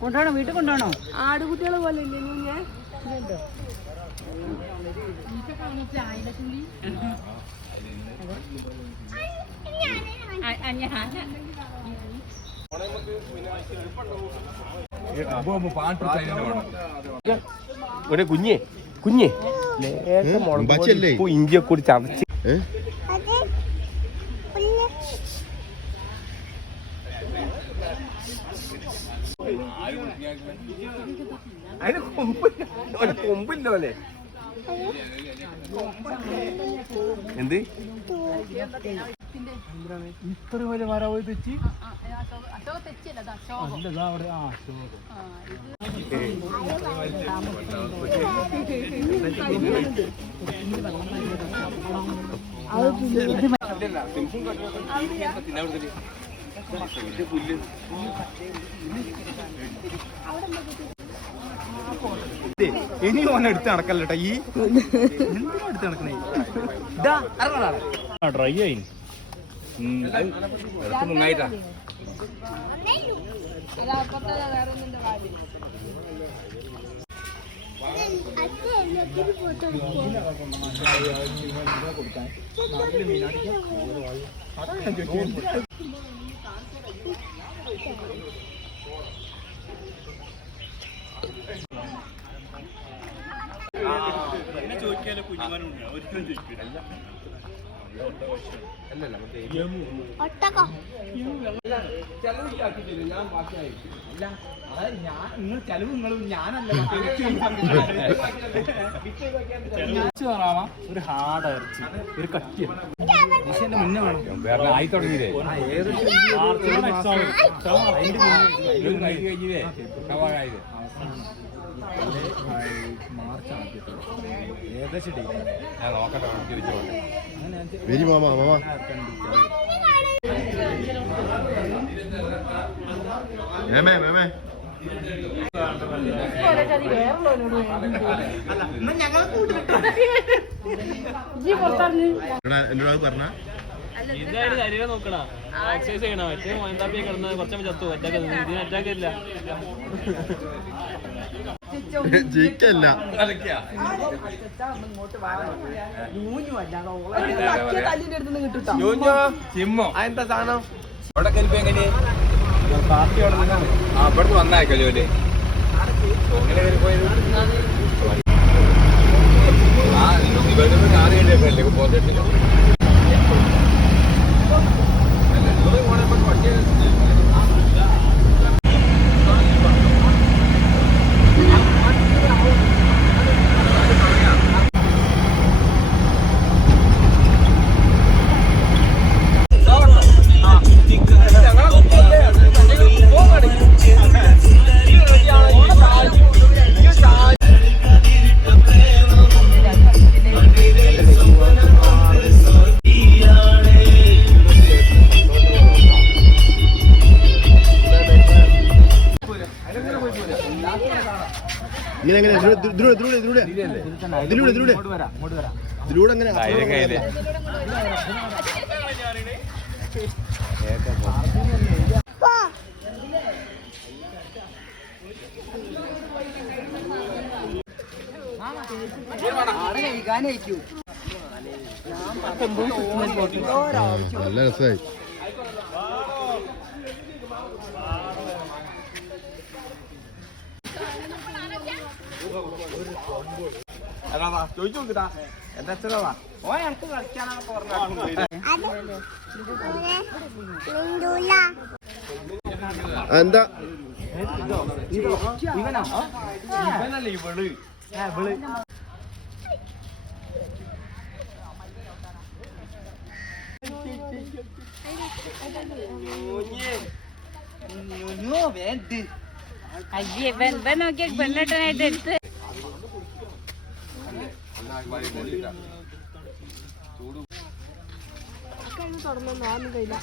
കൊണ്ടുപോണോ വീട്ടിൽ കൊണ്ടുപോണോ? ആടുകുട്ടികളെ പോലെ ഇല്ലേ ഞാൻ കുഞ്ഞേ കുഞ്ഞേ ഇഞ്ചിയൊക്കെ കൂടി ചതച്ച് അതിന് കൊമ്പില്ലോ അല്ലേ? എന്ത് ഇത്ര വലിയ മരം പോയി തെച്ചി ഇനി ഓനെ എടുത്ത് നടക്കല്ലേട്ടാ ഈ എടുത്ത് നടക്കണേ ഡ്രൈ ആയി മുങ്ങായിട്ടാ ചോദിക്കാതെ കുഞ്ഞുമാനുണ്ട് ഒരിക്കലും ചോദിക്കില്ല. ചെലവ് നിങ്ങളും ഞാനല്ല ഒരു ഹാർഡ് ഇറച്ചി ഒരു കട്ടിയാണ് മുന്നേ വേണം ആയി തുടങ്ങിയില്ലേ ഏകദേശം ഞാൻ നോക്കട്ടെ വരി മാമാ മാമാ മേമേ മേമേ എന്നോട് പറഞ്ഞ ഇതായിട്ട് ശരീരം നോക്കണ എക്സസൈസ് ചെയ്യണം. മറ്റേ മൈന്താപ്പിയെ കിടന്ന് കുറച്ചമ്മ ചത്തു അറ്റാക്ക് ഇതിന് അറ്റാക്ക് ഇല്ല. ജിക്കല്ല ചിമ്മോ അതെന്താ സാധനം അവിടെ കലിപ്പ് എങ്ങനെ പാർട്ടി അവിടെ വന്നായിക്കോ ജോലി എങ്ങനെ കയറി പോയത് ആദ്യമായിട്ടല്ലേ പോസിറ്റീവ് ഇങ്ങനെ ഇതിലൂടെ അങ്ങനെ നല്ല രസമായി ചോദിച്ചു നോക്കിട്ടാ എന്താ അച്ഛനാ ഓ എനിക്ക് കളിക്കാനൊക്കെ എന്താ ഇവനല്ലേ ഇവള് അയ്യേ ഇവൻ നോക്കിയ പെണ്ണെട്ടനായിട്ട് എടുത്ത് തുറന്നൊന്നും ആന്നും കഴിയില്ല.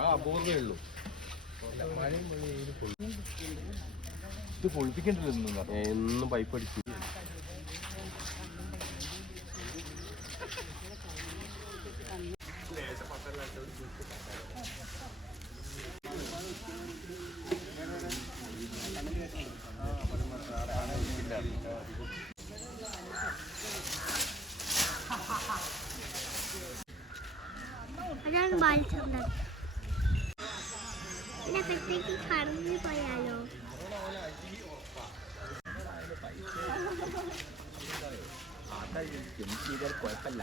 ആ പോകുന്നേ ഉള്ളൂ മഴയും ഇത് പൊളിപ്പിക്കണ്ടല്ലോ എന്നും പൈപ്പ് അടിച്ചു. അതാണ് ബാലിച്ചത്. ഇതിനകത്തേക്ക് കറങ്ങി പോയാലോ? കുഴപ്പമില്ല.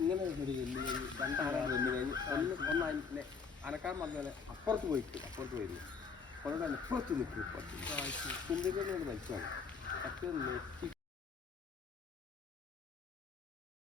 ഇങ്ങനെ ഒന്ന് അനക്കാൻ പറഞ്ഞാൽ അപ്പുറത്ത് പോയിട്ട് വരുന്നു. അവിടെ ഇപ്പുറത്ത് നിൽക്കും. ഇപ്പുറത്ത് ചിന്തകളോട് മരിച്ചാണ്. പക്ഷേ